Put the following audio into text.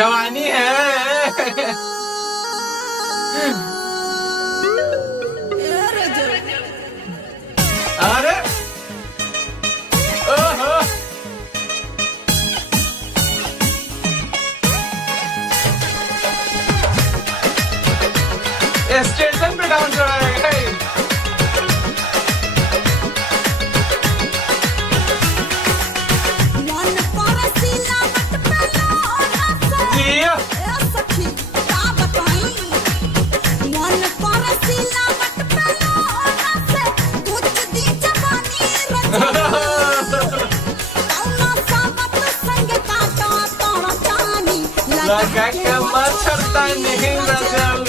जवानी है। अरे ओहो स्टेशन पे डांस हो रहा है। जियो लगा के मच्छरदानी रजल